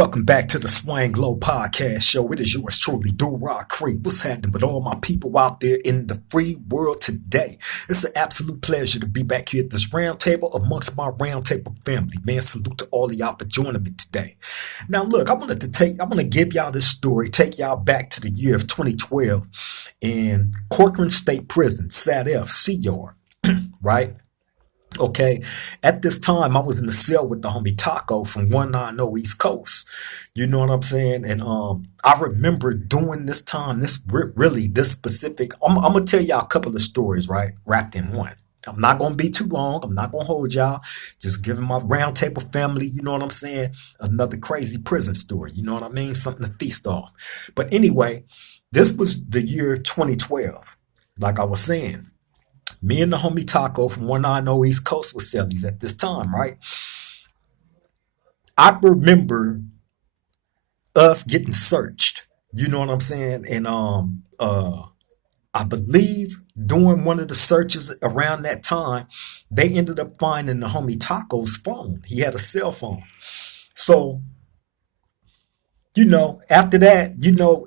Welcome back to the Swang Glow Podcast Show. It is yours truly, Do-Rock Creek. What's happening with all my people out there in the free world today? It's an absolute pleasure to be back here at this round table amongst my round table family. Man, salute to all of y'all for joining me today. Now, look, I want to give y'all this story, take y'all back to the year of 2012 in Corcoran State Prison, SADF, CR, right? Okay, at this time, I was in the cell with the homie Taco from 190 East Coast. You know what I'm saying? And I remember during this time, this specific. I'm gonna tell y'all a couple of stories, right, wrapped in one. I'm not gonna be too long. I'm not gonna hold y'all. Just giving my round table family, you know what I'm saying, another crazy prison story. You know what I mean? Something to feast off. But anyway, this was the year 2012. Like I was saying. Me and the homie Taco from 190 East Coast was cellies at this time, right? I remember us getting searched. You know what I'm saying? And I believe during one of the searches around that time, they ended up finding the homie Taco's phone. He had a cell phone. So after that,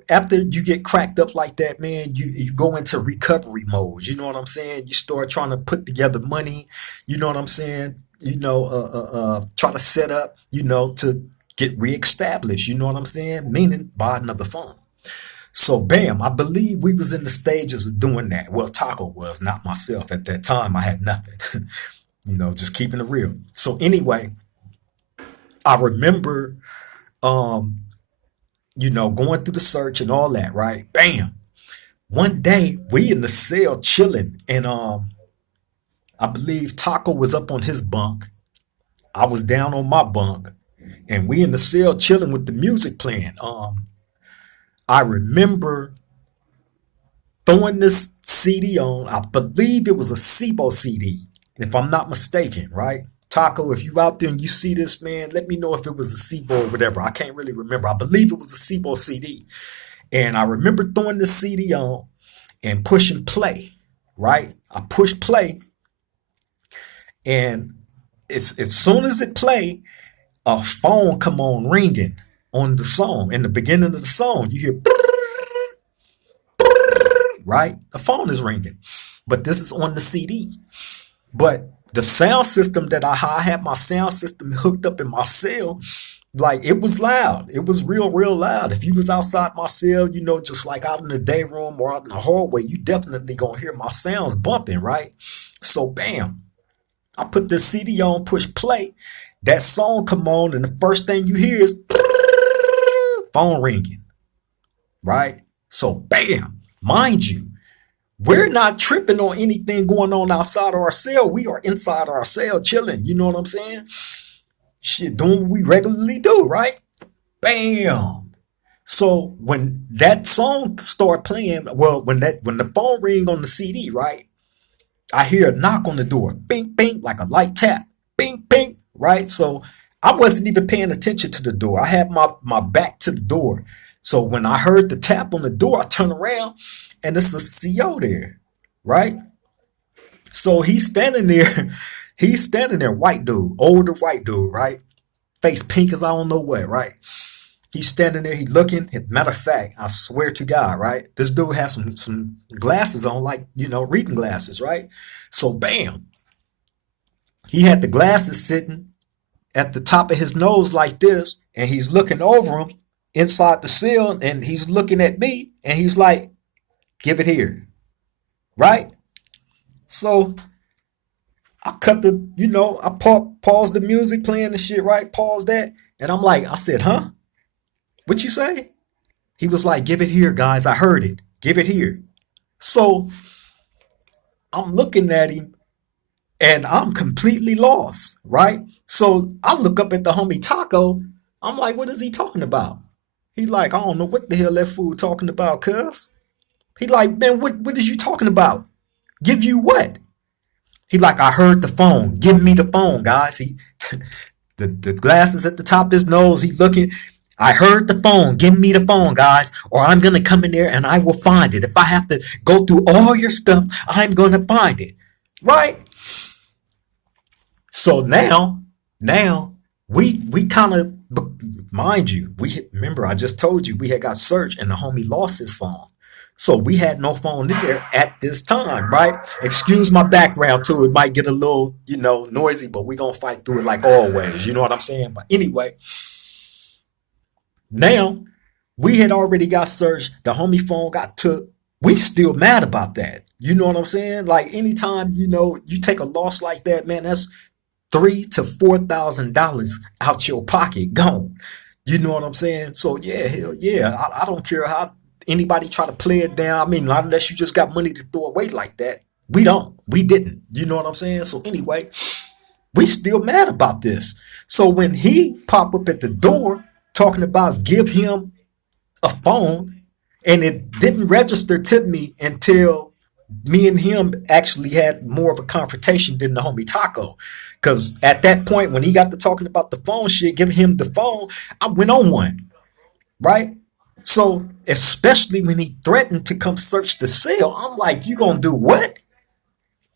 after you get cracked up like that, man, you go into recovery mode. You know what I'm saying? You start trying to put together money. You know what I'm saying? Try to set up, to get reestablished. You know what I'm saying? Meaning buy another phone. So bam, I believe we was in the stages of doing that. Well, Taco was, not myself. At that time, I had nothing. Just keeping it real. So anyway, I remember going through the search and all that, right? Bam. One day we in the cell chilling, and I believe Taco was up on his bunk. I was down on my bunk, and we in the cell chilling with the music playing. I remember throwing this CD on. I believe it was a SIBO CD, if I'm not mistaken, right? Taco, if you out there and you see this, man, let me know if it was a SIBO or whatever. I can't really remember. I believe it was a SIBO CD. And I remember throwing the CD on and pushing play, right? I pushed play. And as soon as it played, a phone come on ringing on the song. In the beginning of the song, you hear, right? The phone is ringing. But this is on the CD. But the sound system that I had my sound system hooked up in my cell, like it was loud. It was real loud. If you was outside my cell, just like out in the day room or out in the hallway, you definitely gonna hear my sounds bumping, right? So bam, I put the CD on, push play, that song come on, and the first thing you hear is phone ringing, right? So bam, mind you, we're not tripping on anything going on outside of our cell. We are inside our cell chilling. You know what I'm saying? Shit, doing what we regularly do, right? Bam. So when that song start playing, well, when the phone ring on the CD, right? I hear a knock on the door. Bing, bing, like a light tap. Bing, bing, right? So I wasn't even paying attention to the door. I had my back to the door. So when I heard the tap on the door, I turned around and it's a CO there, right? So he's standing there. He's standing there, white dude, older white dude, right? Face pink as I don't know what, right? He's standing there. He looking. Matter of fact, I swear to God, right? This dude has some glasses on, like, reading glasses, right? So bam. He had the glasses sitting at the top of his nose like this, and he's looking over him inside the cell, and he's looking at me, and he's like, give it here, right? So I cut I paused the music playing and shit, right? Pause that. And I'm like, I said, huh? What you say? He was like, give it here, guys. I heard it. Give it here. So I'm looking at him and I'm completely lost, right? So I look up at the homie Taco. I'm like, what is he talking about? He like, I don't know what the hell that fool talking about, cuz. He like, man, what is you talking about? Give you what? He like, I heard the phone. Give me the phone, guys. He the glasses at the top of his nose. He looking. I heard the phone. Give me the phone, guys, or I'm gonna come in there and I will find it. If I have to go through all your stuff, I'm gonna find it. Right? So now we kind of mind you, remember I just told you we had got searched and the homie lost his phone. So we had no phone in there at this time, right? Excuse my background too. It might get a little, noisy, but we're gonna fight through it like always. You know what I'm saying? But anyway, now we had already got searched. The homie phone got took. We still mad about that. You know what I'm saying? Like anytime, you take a loss like that, man, that's $3,000 to $4,000 out your pocket gone. You know what I'm saying? So yeah, hell yeah. I don't care how anybody try to play it down. I mean, not unless you just got money to throw away like that. We don't. We didn't. You know what I'm saying? So anyway, we still mad about this. So when he pop up at the door talking about give him a phone, and it didn't register to me until me and him actually had more of a confrontation than the homie Taco. Because at that point, when he got to talking about the phone shit, giving him the phone, I went on one, right? So, especially when he threatened to come search the cell, I'm like, you gonna do what?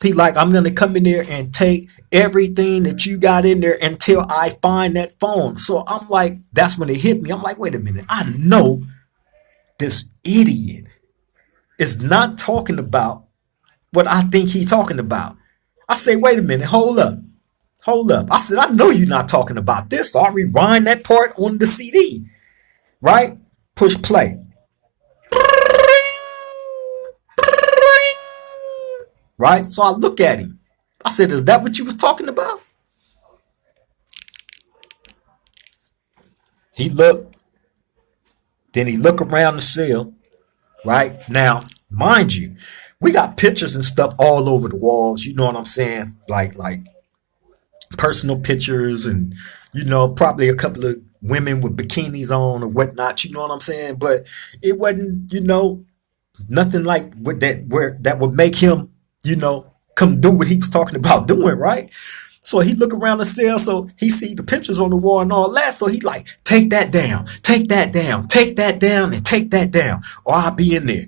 He like, I'm gonna come in there and take everything that you got in there until I find that phone. So I'm like, that's when it hit me. I'm like, wait a minute, I know this idiot is not talking about what I think he talking about. I say, wait a minute, hold up. I said, I know you're not talking about this. So I rewind that part on the CD, right? Push play. Right? So I look at him. I said, is that what you was talking about? He looked. Then he looked around the cell. Right? Now, mind you, we got pictures and stuff all over the walls. You know what I'm saying? Like personal pictures and, probably a couple of women with bikinis on or whatnot. You know what I'm saying? But it wasn't, nothing like what that would make him, come do what he was talking about doing, right? So he look around the cell, so he see the pictures on the wall and all that. So he like, take that down, take that down, take that down, and take that down, or I'll be in there,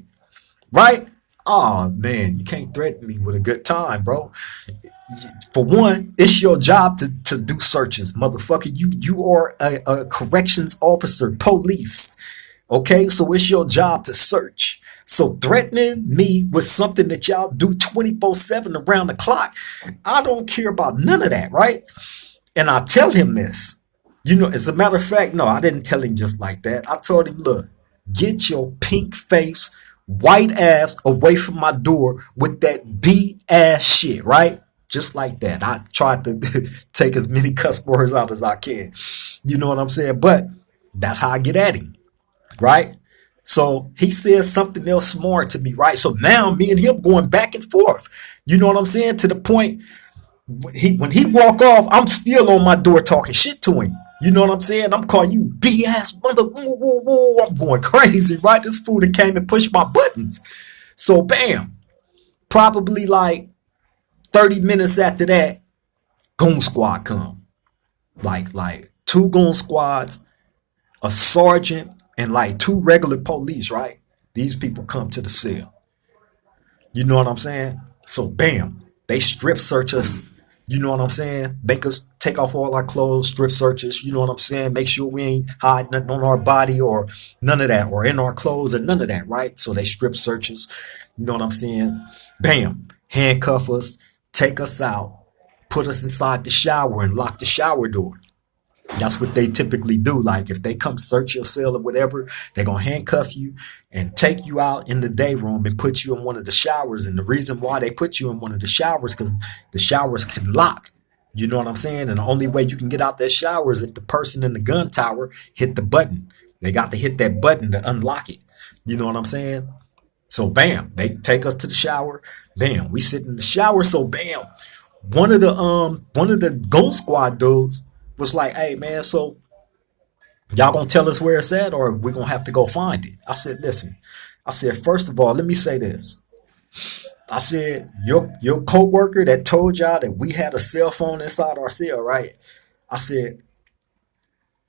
right? Oh man, you can't threaten me with a good time, bro. For one, it's your job to do searches, motherfucker. You are a corrections officer, police. Okay, so it's your job to search. So threatening me with something that y'all do 24/7 around the clock, I don't care about none of that, right? And I tell him this. As a matter of fact, no, I didn't tell him just like that. I told him, look, get your pink face, white ass away from my door with that B ass shit, right? Just like that. I tried to take as many cuss words out as I can. You know what I'm saying? But that's how I get at him, right? So he says something else smart to me, right? So now me and him going back and forth. You know what I'm saying? To the point when he walk off, I'm still on my door talking shit to him. You know what I'm saying? I'm calling you B-ass mother. I'm going crazy, right? This fool that came and pushed my buttons. So bam, probably like 30 minutes after that, goon squad come. Like two goon squads, a sergeant, and like two regular police, right? These people come to the cell. You know what I'm saying? So bam, they strip search us. You know what I'm saying? Make us take off all our clothes, strip search us. You know what I'm saying? Make sure we ain't hide nothing on our body or none of that, or in our clothes or none of that, right? So they strip search us. You know what I'm saying? Bam, handcuff us, take us out, put us inside the shower and lock the shower door. That's what they typically do. Like if they come search your cell or whatever, they're going to handcuff you and take you out in the day room and put you in one of the showers. And the reason why they put you in one of the showers, because the showers can lock. You know what I'm saying? And the only way you can get out that shower is if the person in the gun tower hit the button. They got to hit that button to unlock it. You know what I'm saying? So bam, they take us to the shower. Bam, we sit in the shower. So bam, one of the Goon Squad dudes was like, hey man, so y'all gonna tell us where it's at or we're gonna have to go find it? I said, listen, I said, first of all, let me say this. I said, your co-worker that told y'all that we had a cell phone inside our cell, right? I said,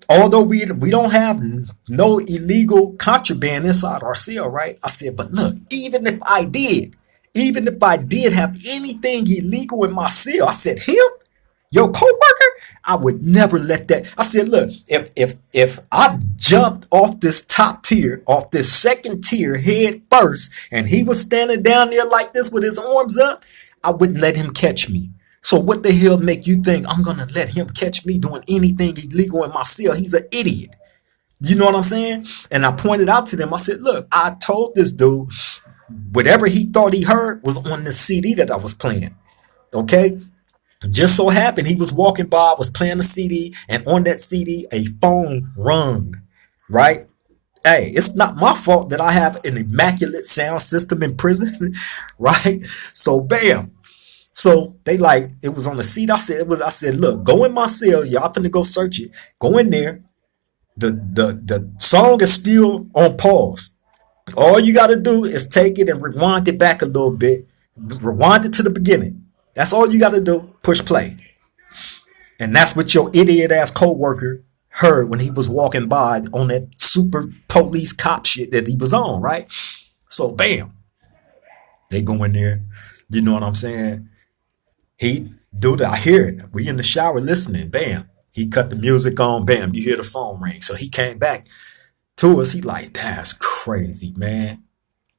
although we don't have no illegal contraband inside our cell, right? I said, but look, even if I did have anything illegal in my cell, I said, him? Your coworker, I would never let that. I said, look, if I jumped off this top tier, off this second tier head first, and he was standing down there like this with his arms up, I wouldn't let him catch me. So what the hell make you think I'm gonna let him catch me doing anything illegal in my cell? He's an idiot. You know what I'm saying? And I pointed out to them, I said, look, I told this dude whatever he thought he heard was on the CD that I was playing. Okay? Just so happened he was walking by, was playing a CD, and on that CD, a phone rung, right? Hey, it's not my fault that I have an immaculate sound system in prison, right? So bam. So they like it was on the seat. I said, look, go in my cell. Y'all finna go search it. Go in there. The song is still on pause. All you got to do is take it and rewind it back a little bit. Rewind it to the beginning. That's all you got to do. Push play. And that's what your idiot ass coworker heard when he was walking by on that super police cop shit that he was on, right? So bam. They go in there. You know what I'm saying? Dude, I hear it. We in the shower listening. Bam. He cut the music on. Bam. You hear the phone ring. So he came back to us. He like, that's crazy, man.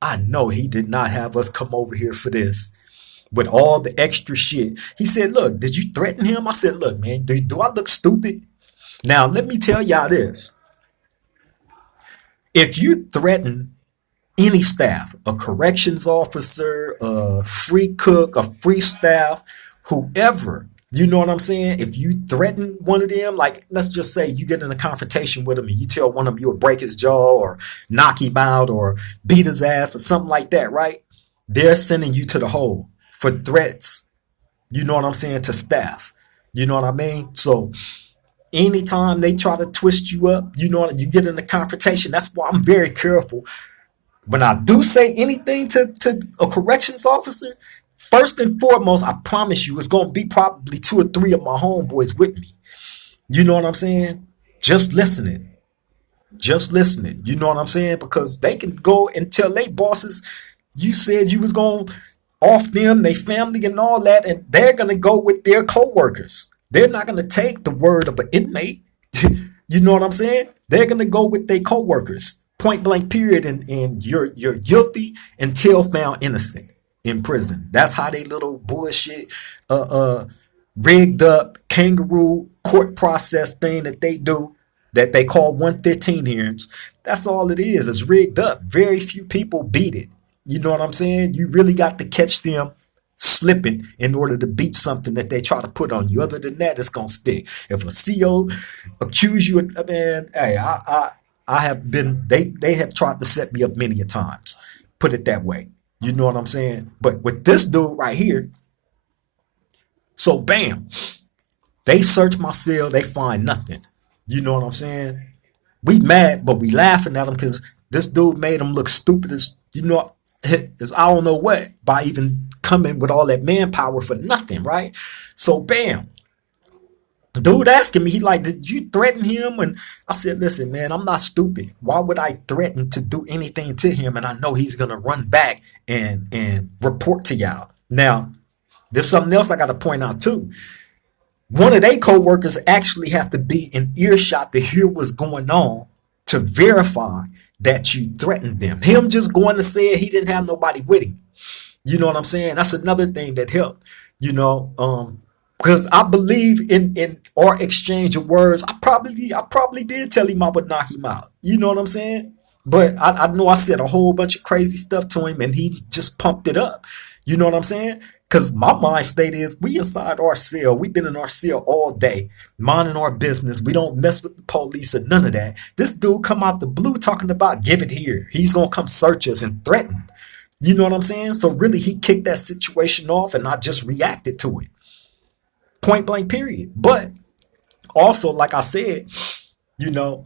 I know he did not have us come over here for this with all the extra shit. He said, look, did you threaten him? I said, look, man, do I look stupid? Now, let me tell y'all this. If you threaten any staff, a corrections officer, a free cook, a free staff, whoever, you know what I'm saying? If you threaten one of them, like let's just say you get in a confrontation with him and you tell one of them you'll break his jaw or knock him out or beat his ass or something like that, right? They're sending you to the hole for threats, you know what I'm saying, to staff. You know what I mean? So anytime they try to twist you up, you know, you get in a confrontation. That's why I'm very careful. When I do say anything to a corrections officer, first and foremost, I promise you, it's going to be probably 2 or 3 of my homeboys with me. You know what I'm saying? Just listening. Just listening. You know what I'm saying? Because they can go and tell their bosses, you said you was going to off them, their family and all that, and they're going to go with their coworkers. They're not going to take the word of an inmate. You know what I'm saying? They're going to go with their coworkers. Point blank period, and you're guilty until found innocent in prison. That's how they little bullshit rigged up kangaroo court process thing that they do that they call 115 hearings. That's all it is. It's rigged up. Very few people beat it. You know what I'm saying? You really got to catch them slipping in order to beat something that they try to put on you. Other than that, it's gonna stick. If a CO accuse you, man, hey, I have been. They have tried to set me up many a times. Put it that way. You know what I'm saying? But with this dude right here, so bam, they search my cell. They find nothing. You know what I'm saying? We mad, but we laughing at him because this dude made him look stupid as as I don't know what by even coming with all that manpower for nothing, right? So bam. Dude asking me, he like, did you threaten him? And I said, listen, man, I'm not stupid. Why would I threaten to do anything to him? And I know he's going to run back and report to y'all. Now, there's something else I got to point out too. One of their co-workers actually have to be in earshot to hear what's going on to verify that you threatened them. Him just going to say he didn't have nobody with him. You know what I'm saying? That's another thing that helped, because I believe in our exchange of words. I probably did tell him I would knock him out. You know what I'm saying? But I know I said a whole bunch of crazy stuff to him and he just pumped it up. You know what I'm saying? Because my mind state is we inside our cell. We've been in our cell all day, minding our business. We don't mess with the police or none of that. This dude come out the blue talking about give it here. He's going to come search us and threaten. You know what I'm saying? So really he kicked that situation off and I just reacted to it. Point blank period. But also, like I said,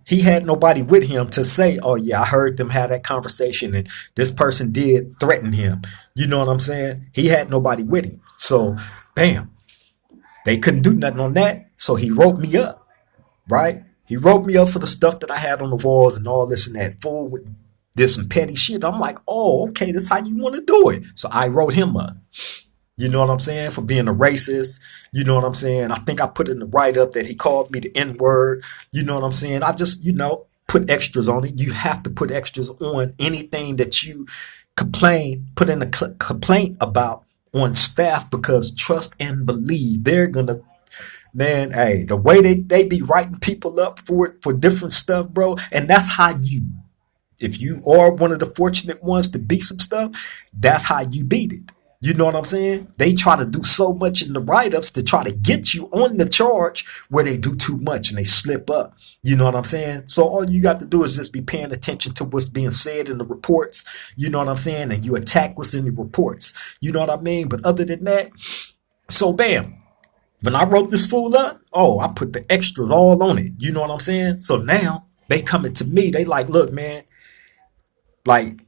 he had nobody with him to say, oh yeah, I heard them have that conversation and this person did threaten him. You know what I'm saying? He had nobody with him. So bam, they couldn't do nothing on that. So he wrote me up, right? He wrote me up for the stuff that I had on the walls and all this and that. Fool did some petty shit. I'm like, oh, okay, this is how you want to do it. So I wrote him up. You know what I'm saying? For being a racist. You know what I'm saying? I think I put in the write up that he called me the N word. You know what I'm saying? I just, put extras on it. You have to put extras on anything that you put in a complaint about on staff, because trust and believe they're gonna, man, hey, the way they be writing people up for different stuff, bro, and that's how you, if you are one of the fortunate ones to beat some stuff, that's how you beat it. You know what I'm saying? They try to do so much in the write-ups to try to get you on the charge where they do too much and they slip up. You know what I'm saying? So all you got to do is just be paying attention to what's being said in the reports. You know what I'm saying? And you attack what's in the reports. You know what I mean? But other than that, so bam. When I wrote this fool up, oh, I put the extras all on it. You know what I'm saying? So now they coming to me. They like, look, man, like,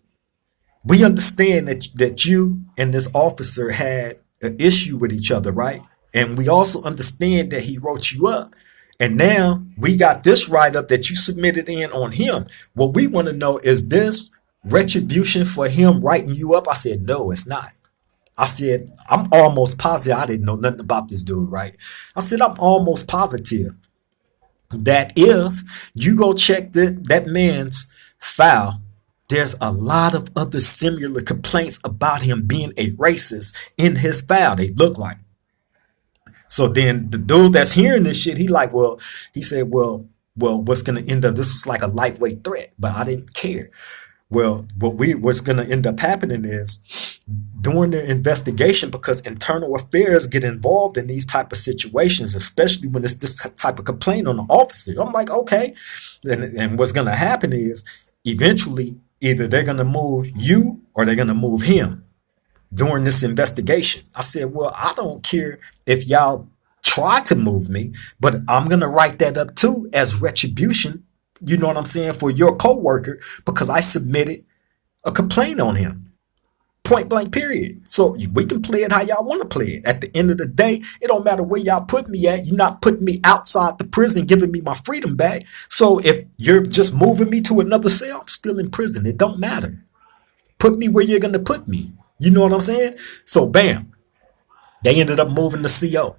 we understand that you and this officer had an issue with each other, right? And we also understand that he wrote you up. And now we got this write up that you submitted in on him. What we want to know, is this retribution for him writing you up? I said, no, it's not. I said, I'm almost positive. I didn't know nothing about this dude, right? I said, I'm almost positive that if you go check that man's file, there's a lot of other similar complaints about him being a racist in his file. They look like. So then the dude that's hearing this shit, he said, what's gonna end up? This was like a lightweight threat, but I didn't care. Well, what's gonna end up happening is, during the investigation, because internal affairs get involved in these type of situations, especially when it's this type of complaint on the officer. I'm like, okay, and what's gonna happen is, eventually, either they're gonna move you or they're gonna move him during this investigation. I said, well, I don't care if y'all try to move me, but I'm gonna write that up too as retribution. You know what I'm saying, for your coworker, because I submitted a complaint on him. Point blank, period. So we can play it how y'all want to play it. At the end of the day, it don't matter where y'all put me at. You're not putting me outside the prison, giving me my freedom back. So if you're just moving me to another cell, I'm still in prison. It don't matter. Put me where you're gonna put me. You know what I'm saying? So bam, they ended up moving the CO.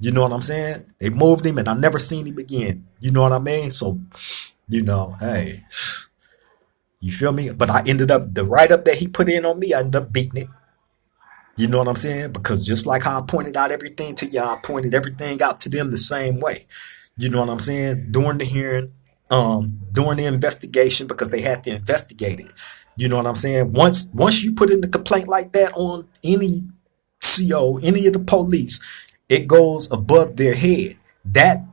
You know what I'm saying? They moved him, and I never seen him again. You know what I mean? So, hey, you feel me? But I ended up, the write up that he put in on me, I ended up beating it. You know what I'm saying? Because just like how I pointed out everything to y'all, I pointed everything out to them the same way. You know what I'm saying? During the hearing, during the investigation, because they had to investigate it. You know what I'm saying? Once you put in the complaint like that on any CO, any of the police, it goes above their head. That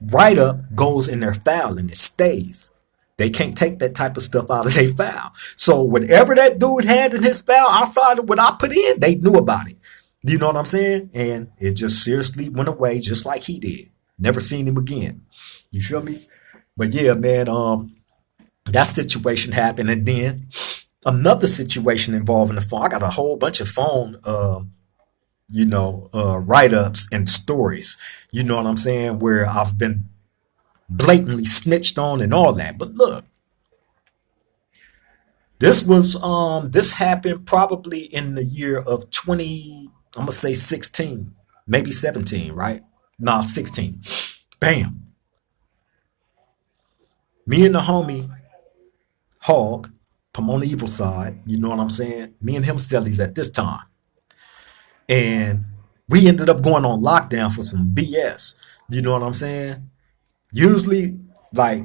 write up goes in their file and it stays. They can't take that type of stuff out of their file. So whatever that dude had in his file outside of what I put in, they knew about it. You know what I'm saying? And it just seriously went away just like he did. Never seen him again. You feel me? But yeah, man, that situation happened. And then another situation involving the phone. I got a whole bunch of phone write-ups and stories, you know what I'm saying, where I've been blatantly snitched on and all that. But look, this happened probably in the year of 20, I'm gonna say 16, maybe 17, right? Nah, 16. Bam. Me and the homie Hog, I'm on the evil side, you know what I'm saying? Me and him sellies at this time. And we ended up going on lockdown for some BS. You know what I'm saying? Usually, like,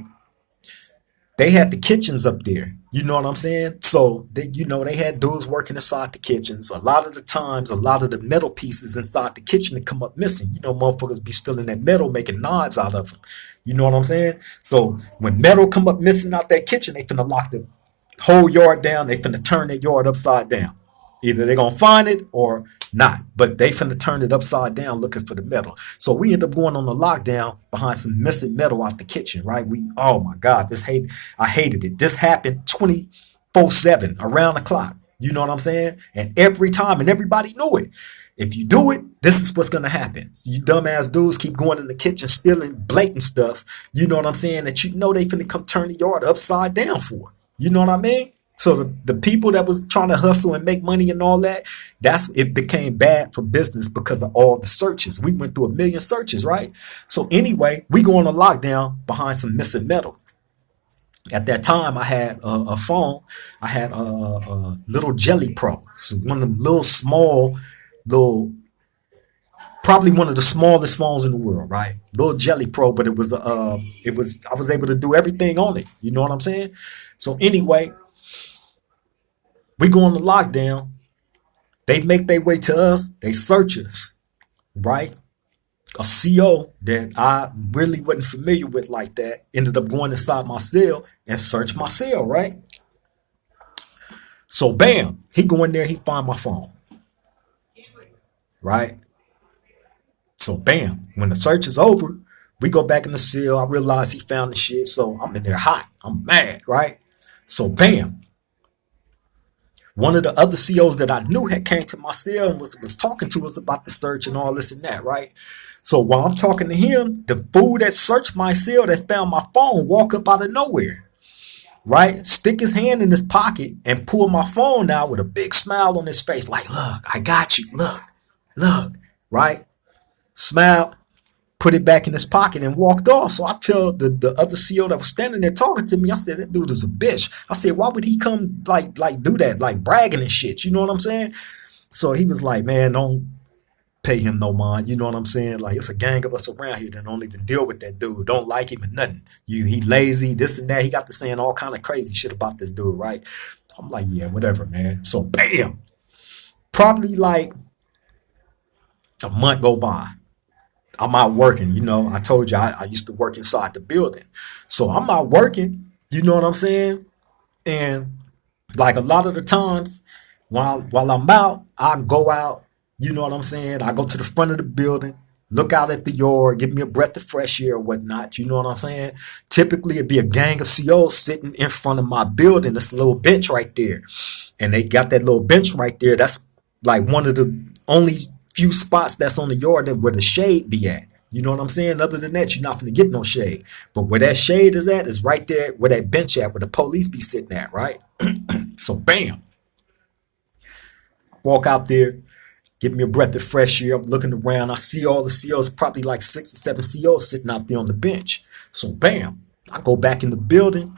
they had the kitchens up there. You know what I'm saying? So they had dudes working inside the kitchens. A lot of the times, a lot of the metal pieces inside the kitchen that come up missing. You know, motherfuckers be still in that metal making knives out of them. You know what I'm saying? So when metal come up missing out that kitchen, they finna lock the whole yard down. They finna turn their yard upside down. Either they're gonna find it or not, but they finna turn it upside down looking for the metal. So we end up going on a lockdown behind some missing metal out the kitchen, right? Oh my God, I hated it. This happened 24/7 around the clock. You know what I'm saying? And every time, and everybody knew it. If you do it, this is what's gonna happen. So you dumbass dudes keep going in the kitchen stealing blatant stuff. You know what I'm saying? That you know they finna come turn the yard upside down for. You know what I mean? So the people that was trying to hustle and make money and all that, it became bad for business because of all the searches. We went through 1 million searches, right? So anyway, we go on a lockdown behind some missing metal. At that time, I had a phone. I had a little Jelly Pro. So one of them little small, little, probably one of the smallest phones in the world, right? Little Jelly Pro, but I was able to do everything on it. You know what I'm saying? So anyway, we go on the lockdown. They make their way to us. They search us, right? A CO that I really wasn't familiar with like that ended up going inside my cell and searched my cell, right? So bam, he go in there, he find my phone, right? So bam, when the search is over, we go back in the cell. I realize he found the shit, so I'm in there hot. I'm mad, right? So bam, one of the other COs that I knew had came to my cell and was talking to us about the search and all this and that, right? So while I'm talking to him, the fool that searched my cell that found my phone walk up out of nowhere, right? Stick his hand in his pocket and pull my phone out with a big smile on his face, like, look, I got you. Look, right? Smile, put it back in his pocket and walked off. So I tell the other CO that was standing there talking to me, I said, that dude is a bitch. I said, why would he come like do that, like bragging and shit? You know what I'm saying? So he was like, man, don't pay him no mind. You know what I'm saying? Like, it's a gang of us around here that don't even deal with that dude. Don't like him and nothing. He lazy, this and that. He got to saying all kind of crazy shit about this dude, right? I'm like, yeah, whatever, man. So bam, probably like a month go by. I'm out working, you know. I told you I used to work inside the building. So I'm out working, you know what I'm saying? And like a lot of the times while I'm out, I go out, you know what I'm saying? I go to the front of the building, look out at the yard, give me a breath of fresh air or whatnot, you know what I'm saying? Typically it'd be a gang of COs sitting in front of my building. This little bench right there. And they got that little bench right there. That's like one of the only few spots that's on the yard that where the shade be at. You know what I'm saying? Other than that, you're not gonna get no shade. But where that shade is at is right there where that bench at, where the police be sitting at, right? So bam, walk out there, give me a breath of fresh air. I'm looking around. I see all the COs, probably like 6 or 7 COs sitting out there on the bench. So bam, I go back in the building.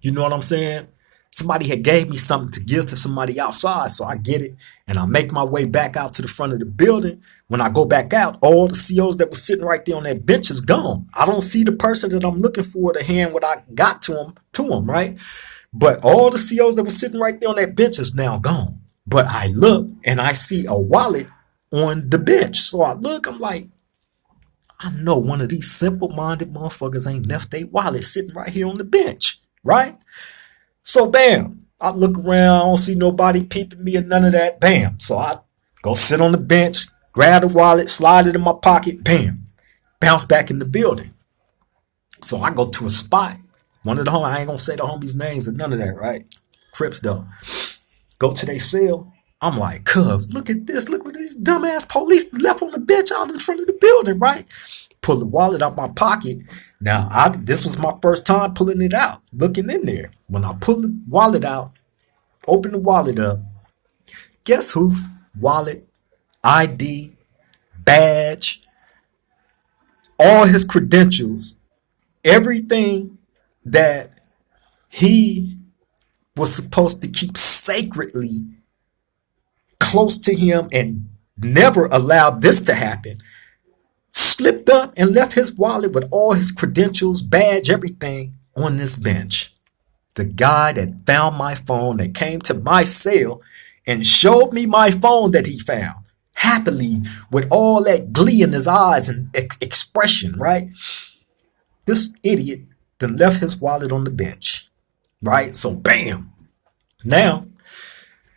You know what I'm saying? Somebody had gave me something to give to somebody outside, so I get it and I make my way back out to the front of the building. When I go back out, all the COs that were sitting right there on that bench is gone. I don't see the person that I'm looking for to hand what I got to him, right? But all the COs that were sitting right there on that bench is now gone. But I look and I see a wallet on the bench. So I look, I'm like, I know one of these simple-minded motherfuckers ain't left their wallet sitting right here on the bench, right? So bam, I look around, I don't see nobody peeping me or none of that. Bam. So I go sit on the bench, grab the wallet, slide it in my pocket, bam, bounce back in the building. So I go to a spot. One of the homies, I ain't gonna say the homies' names or none of that, right? Crips though. Go to their cell. I'm like, cuz, look at this. Look what these dumbass police left on the bench out in front of the building, right? Pull the wallet out my pocket. Now, this was my first time pulling it out, looking in there. When I pull the wallet out, open the wallet up, guess who? Wallet, ID, badge, all his credentials, everything that he was supposed to keep sacredly close to him and never allowed this to happen, slipped up and left his wallet with all his credentials, badge, everything on this bench. The guy that found my phone, that came to my cell and showed me my phone that he found, happily, with all that glee in his eyes and expression, right? This idiot then left his wallet on the bench, right? So bam. Now,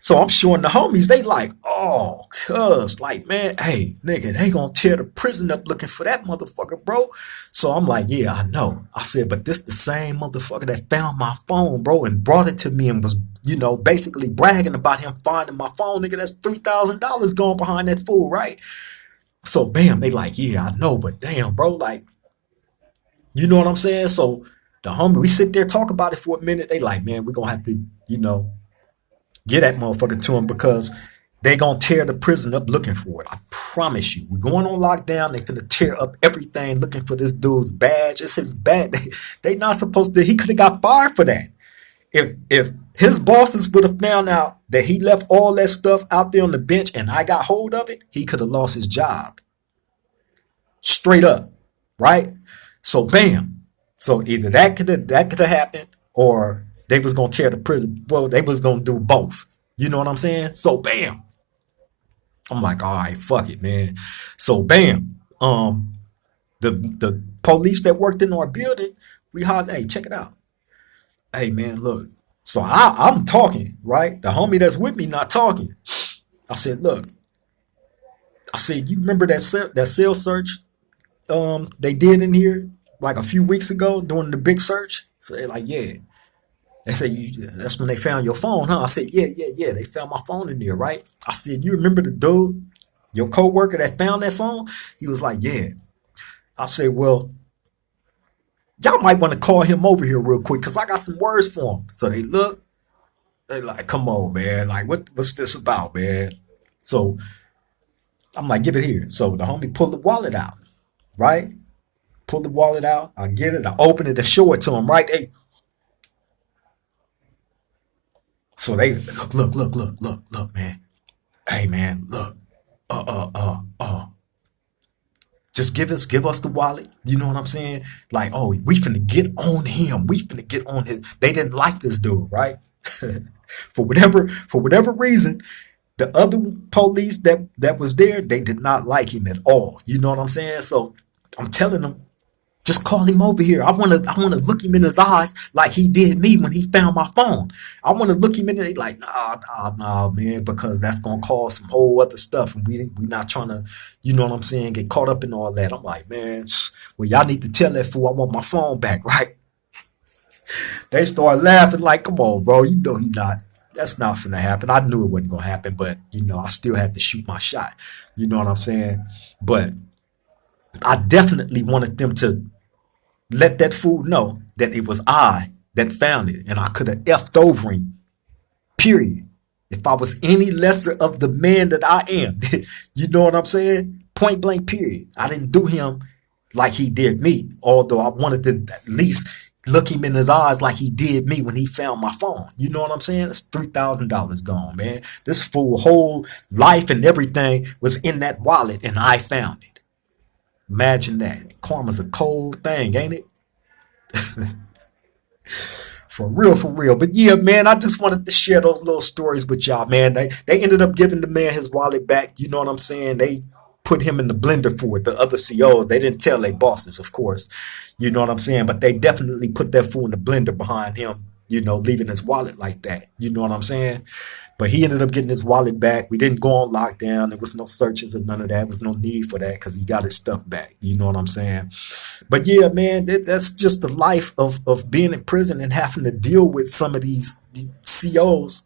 so I'm showing the homies, they like, oh, cuz, like, man, hey, nigga, they gonna tear the prison up looking for that motherfucker, bro. So I'm like, yeah, I know. I said, but this the same motherfucker that found my phone, bro, and brought it to me and was, you know, basically bragging about him finding my phone. Nigga, that's $3,000 going behind that fool, right? So bam, they like, yeah, I know, but damn, bro, like, you know what I'm saying? So The homie, we sit there talk about it for a minute. They like, man, we're gonna have to, you know, get that motherfucker to him because they gonna tear the prison up looking for it. I promise you. We're going on lockdown. They finna tear up everything looking for this dude's badge. It's his badge. They not supposed to. He could have got fired for that. If his bosses would have found out that he left all that stuff out there on the bench and I got hold of it, he could have lost his job. Straight up, right? So bam. So either that could have happened, or they was gonna tear the prison. Well, they was gonna do both. You know what I'm saying? So bam. I'm like, all right, fuck it, man. So bam. The police that worked in our building, we hollered, hey, check it out. Hey man, look. So I'm talking, right? The homie that's with me not talking. I said, look. I said, you remember that cell search they did in here like a few weeks ago during the big search? So they're like, yeah. They said, that's when they found your phone, huh? I said, yeah. They found my phone in there, right? I said, you remember the dude, your coworker that found that phone? He was like, yeah. I said, well, y'all might want to call him over here real quick because I got some words for him. So they look, they like, come on, man. Like, what's this about, man? So I'm like, give it here. So the homie pulled the wallet out, right? Pull the wallet out. I get it. I open it to show it to him, right? Hey. So they look, man. Hey, man, look. Just give us the wallet. You know what I'm saying? Like, oh, we finna get on him. We finna get on his. They didn't like this dude, right? for whatever reason, the other police that was there, they did not like him at all. You know what I'm saying? So I'm telling them, just call him over here. I wanna look him in his eyes like he did me when he found my phone. I wanna look him in the like, nah, man, because that's gonna cause some whole other stuff, and we not trying to, you know what I'm saying, get caught up in all that. I'm like, man, well, y'all need to tell that fool I want my phone back, right? They start laughing like, come on, bro, you know he not. That's not finna happen. I knew it wasn't gonna happen, but you know, I still had to shoot my shot. You know what I'm saying? But I definitely wanted them to let that fool know that it was I that found it, and I could have effed over him. Period. If I was any lesser of the man that I am, you know what I'm saying? Point blank. Period. I didn't do him like he did me, although I wanted to at least look him in his eyes like he did me when he found my phone. You know what I'm saying? It's $3,000 gone, man. This fool whole life and everything was in that wallet, and I found it. Imagine that. Karma's a cold thing, ain't it? For real, for real. But yeah, man, I just wanted to share those little stories with y'all, man. They ended up giving the man his wallet back. You know what I'm saying? They put him in the blender for it. The other COs, they didn't tell their bosses, of course. You know what I'm saying? But they definitely put that fool in the blender behind him, you know, leaving his wallet like that. You know what I'm saying? But he ended up getting his wallet back. We didn't go on lockdown. There was no searches or none of that. There was no need for that because he got his stuff back. You know what I'm saying? But yeah, man, that's just the life of being in prison and having to deal with some of these COs.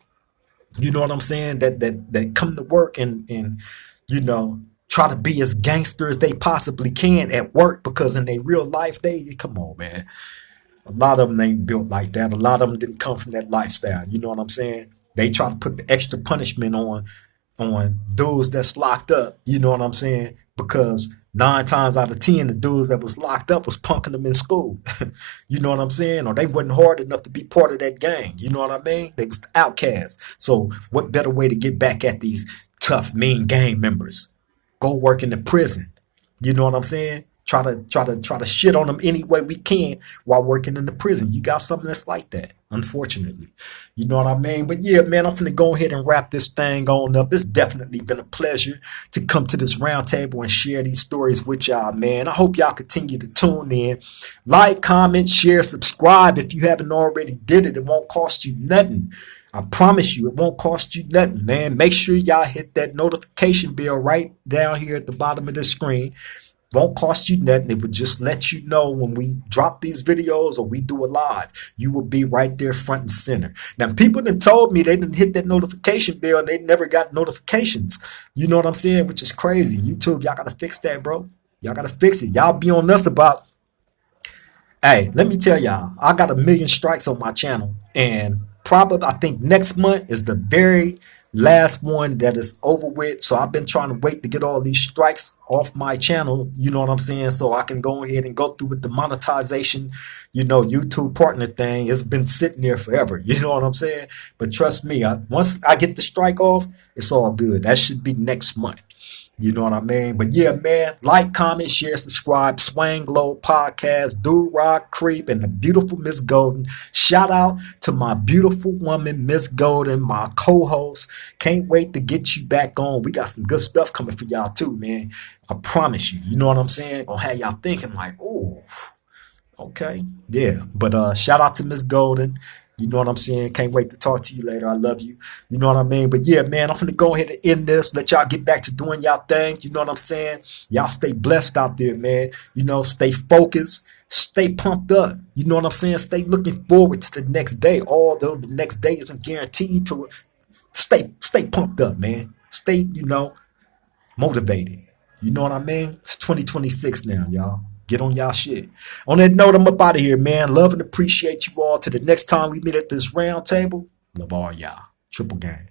You know what I'm saying? That come to work and you know, try to be as gangster as they possibly can at work, because in their real life, come on, man. A lot of them ain't built like that. A lot of them didn't come from that lifestyle. You know what I'm saying? They try to put the extra punishment on dudes that's locked up. You know what I'm saying? Because 9 times out of 10, the dudes that was locked up was punking them in school. You know what I'm saying? Or they wasn't hard enough to be part of that gang. You know what I mean? They was the outcasts. So what better way to get back at these tough, mean gang members? Go work in the prison. You know what I'm saying? Try to shit on them any way we can while working in the prison. You got something that's like that, unfortunately. You know what I mean? But yeah, man, I'm finna go ahead and wrap this thing on up. It's definitely been a pleasure to come to this round table and share these stories with y'all, man. I hope y'all continue to tune in. Like, comment, share, subscribe if you haven't already did it. It won't cost you nothing. I promise you, it won't cost you nothing, man. Make sure y'all hit that notification bell right down here at the bottom of the screen. Won't cost you nothing. It would just let you know when we drop these videos or we do a live. You will be right there front and center. Now, people that told me they didn't hit that notification bell and they never got notifications. You know what I'm saying? Which is crazy. YouTube, y'all got to fix that, bro. Y'all got to fix it. Y'all be on us about Hey, let me tell y'all, I got 1 million strikes on my channel, and probably I think next month is the very last one that is over with. So I've been trying to wait to get all these strikes off my channel. You know what I'm saying? So I can go ahead and go through with the monetization, YouTube partner thing. It's been sitting there forever. You know what I'm saying? But trust me, once I get the strike off, it's all good. That should be next month. You know what I mean? But yeah, man, like, comment, share, subscribe, Swang Glow Podcast, Do Rock Creep, and the beautiful Miss Golden. Shout out to my beautiful woman, Miss Golden, my co-host. Can't wait to get you back on. We got some good stuff coming for y'all too, man. I promise you. You know what I'm saying? Gonna have y'all thinking like, oh, okay. Yeah. But shout out to Miss Golden. You know what I'm saying? Can't wait to talk to you later. I love you. You know what I mean? But yeah, man, I'm finna go ahead and end this. Let y'all get back to doing y'all thing. You know what I'm saying? Y'all stay blessed out there, man. Stay focused. Stay pumped up. You know what I'm saying? Stay looking forward to the next day. Although the next day isn't guaranteed to stay pumped up, man. Stay, motivated. You know what I mean? It's 2026 now, y'all. Get on y'all shit. On that note, I'm up out of here, man. Love and appreciate you all. To the next time we meet at this round table. Love all y'all. Triple gang.